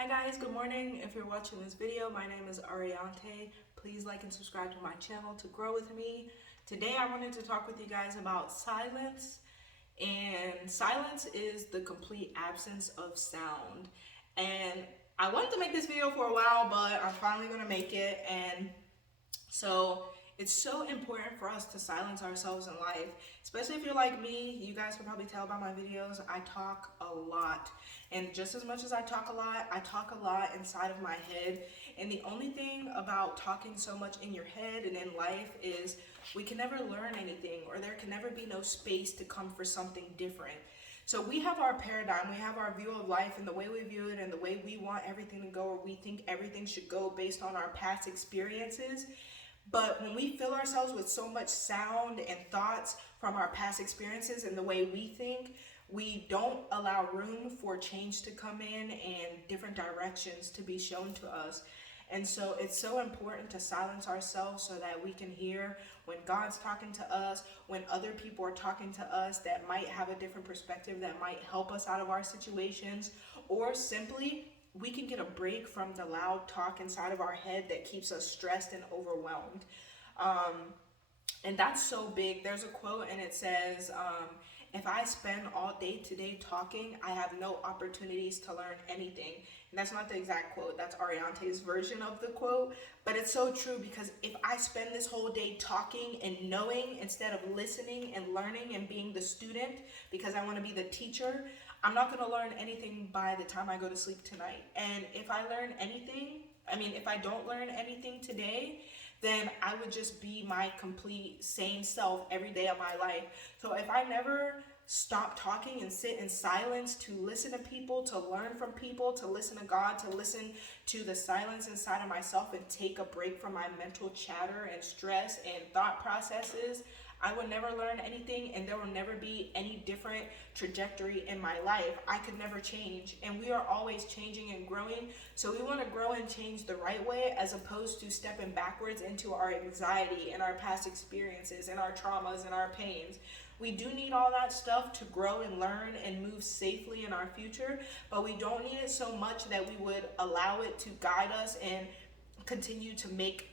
Hi guys, good morning. If you're watching this video, my name is Ariante. Please like and subscribe to my channel to grow with me. Today I wanted to talk with you guys about silence. And silence is the complete absence of sound. And I wanted to make this video for a while, but I'm finally gonna make it. And so it's so important for us to silence ourselves in life, especially if you're like me. You guys can probably tell by my videos, I talk a lot. And just as much as I talk a lot inside of my head. And the only thing about talking so much in your head and in life is we can never learn anything, or there can never be no space to come for something different. So we have our paradigm, we have our view of life and the way we view it and the way we want everything to go, or we think everything should go based on our past experiences. But when we fill ourselves with so much sound and thoughts from our past experiences and the way we think, we don't allow room for change to come in and different directions to be shown to us. And so it's so important to silence ourselves so that we can hear when God's talking to us, when other people are talking to us that might have a different perspective, that might help us out of our situations, or simply we can get a break from the loud talk inside of our head that keeps us stressed and overwhelmed. And that's so big. There's a quote and it says, if I spend all day today talking, I have no opportunities to learn anything. And that's not the exact quote, that's Ariante's version of the quote. But it's so true, because if I spend this whole day talking and knowing instead of listening and learning and being the student, because I want to be the teacher, I'm not going to learn anything by the time I go to sleep tonight. And if I don't learn anything today, then I would just be my complete same self every day of my life. So if I never stop talking and sit in silence to listen to people, to learn from people, to listen to God, to listen to the silence inside of myself and take a break from my mental chatter and stress and thought processes, I would never learn anything, and there will never be any different trajectory in my life. I could never change, and we are always changing and growing. So we want to grow and change the right way, as opposed to stepping backwards into our anxiety and our past experiences and our traumas and our pains. We do need all that stuff to grow and learn and move safely in our future, but we don't need it so much that we would allow it to guide us and continue to make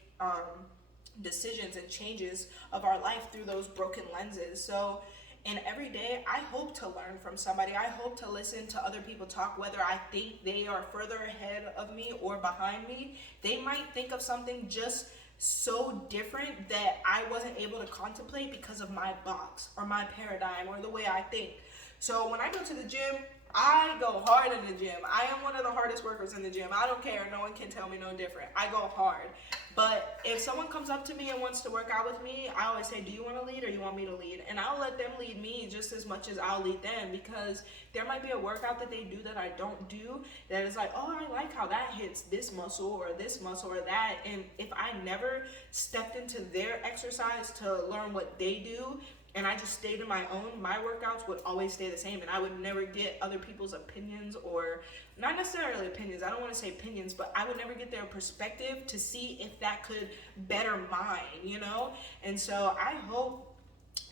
decisions and changes of our life through those broken lenses. So and every day I hope to learn from somebody. I hope to listen to other people talk, whether I think they are further ahead of me or behind me. They might think of something just so different that I wasn't able to contemplate because of my box or my paradigm or the way I think. So when I go to the gym, I go hard in the gym. I am one of the hardest workers in the gym. I don't care. No one can tell me no different. I go hard. But if someone comes up to me and wants to work out with me, I always say, do you want to lead or you want me to lead? And I'll let them lead me just as much as I'll lead them, because there might be a workout that they do that I don't do that is like, oh, I like how that hits this muscle or that. And if I never stepped into their exercise to learn what they do, and I just stayed in my own, my workouts would always stay the same, and I would never get other people's opinions, or not necessarily opinions, I don't want to say opinions, but I would never get their perspective to see if that could better mine. And so I hope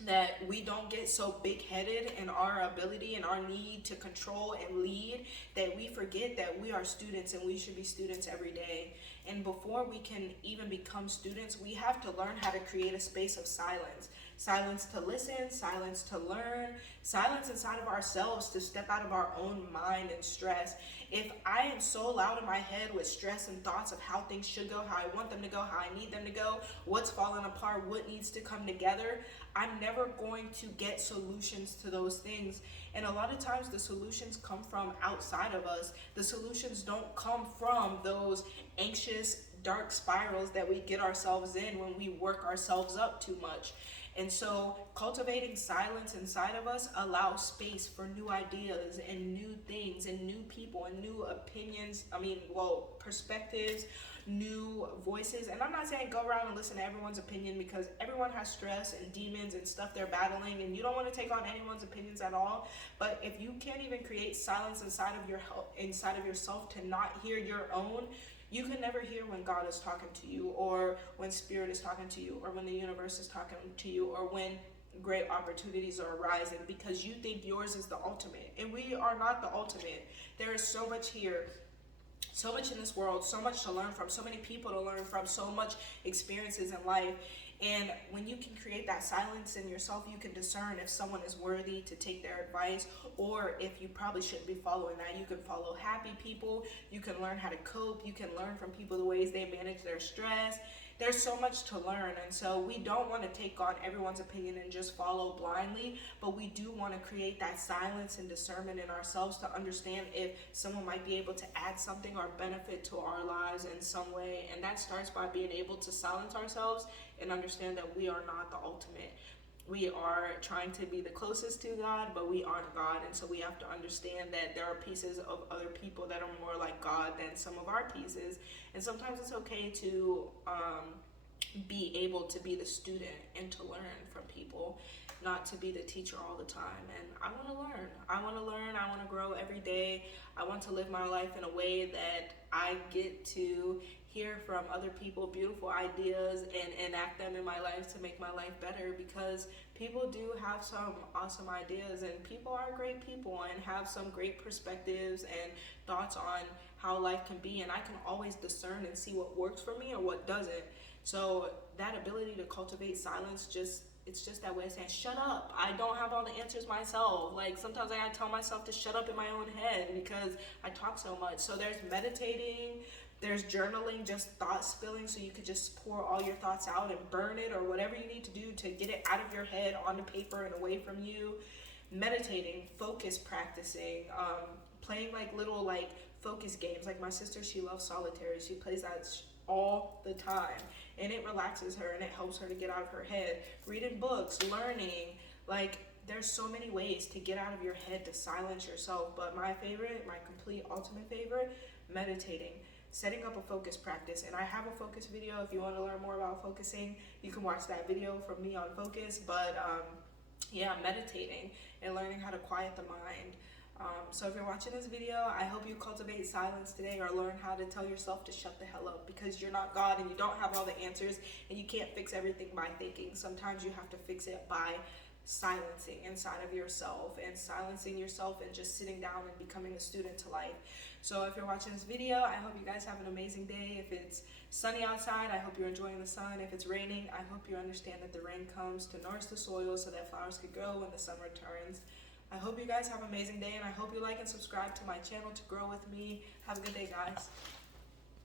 that we don't get so big-headed in our ability and our need to control and lead that we forget that we are students and we should be students every day. And before we can even become students, we have to learn how to create a space of silence. Silence to listen, silence to learn, silence inside of ourselves to step out of our own mind and stress. If I am so loud in my head with stress and thoughts of how things should go, how I want them to go, how I need them to go, what's falling apart, what needs to come together, I'm never going to get solutions to those things. And a lot of times the solutions come from outside of us. The solutions don't come from those anxious, dark spirals that we get ourselves in when we work ourselves up too much. And so cultivating silence inside of us allows space for new ideas and new things and new people and new opinions. Perspectives, new voices. And I'm not saying go around and listen to everyone's opinion, because everyone has stress and demons and stuff they're battling, and you don't want to take on anyone's opinions at all. But if you can't even create silence inside of yourself to not hear your own, you can never hear when God is talking to you, or when Spirit is talking to you, or when the universe is talking to you, or when great opportunities are arising, because you think yours is the ultimate. And we are not the ultimate. There is so much here. So much in this world, so much to learn from, so many people to learn from, so much experiences in life. And when you can create that silence in yourself, you can discern if someone is worthy to take their advice, or if you probably shouldn't be following that. You can follow happy people, you can learn how to cope, you can learn from people the ways they manage their stress. There's so much to learn, and so we don't want to take on everyone's opinion and just follow blindly, but we do want to create that silence and discernment in ourselves to understand if someone might be able to add something or benefit to our lives in some way. And that starts by being able to silence ourselves and understand that we are not the ultimate. We are trying to be the closest to God, but we aren't God. And so we have to understand that there are pieces of other people that are more like God than some of our pieces. And sometimes it's okay to be able to be the student and to learn from people, not to be the teacher all the time. And I want to learn. I want to learn. I want to grow every day. I want to live my life in a way that I get to hear from other people beautiful ideas and enact them in my life to make my life better, because people do have some awesome ideas, and people are great people and have some great perspectives and thoughts on how life can be, and I can always discern and see what works for me or what doesn't. So that ability to cultivate silence, it's just that way of saying, shut up. I don't have all the answers myself. Like, sometimes I gotta tell myself to shut up in my own head because I talk so much. So there's meditating, there's journaling, just thought spilling, so you could just pour all your thoughts out and burn it, or whatever you need to do to get it out of your head onto paper and away from you. Meditating, focus practicing, playing like little like focus games. Like my sister, she loves solitaire. She plays that all the time, and it relaxes her and it helps her to get out of her head. Reading books, learning, like there's so many ways to get out of your head, to silence yourself. But my favorite, my complete ultimate favorite, meditating, setting up a focus practice. And I have a focus video. If you want to learn more about focusing, you can watch that video from me on focus. But yeah, meditating and learning how to quiet the mind. So if you're watching this video, I hope you cultivate silence today, or learn how to tell yourself to shut the hell up, because you're not God and you don't have all the answers, and you can't fix everything by thinking. Sometimes you have to fix it by silencing inside of yourself, and silencing yourself and just sitting down and becoming a student to life. So if you're watching this video, I hope you guys have an amazing day. If it's sunny outside, I hope you're enjoying the sun. If it's raining, I hope you understand that the rain comes to nourish the soil so that flowers could grow when the summer turns. I hope you guys have an amazing day, and I hope you like and subscribe to my channel to grow with me. Have a good day, guys.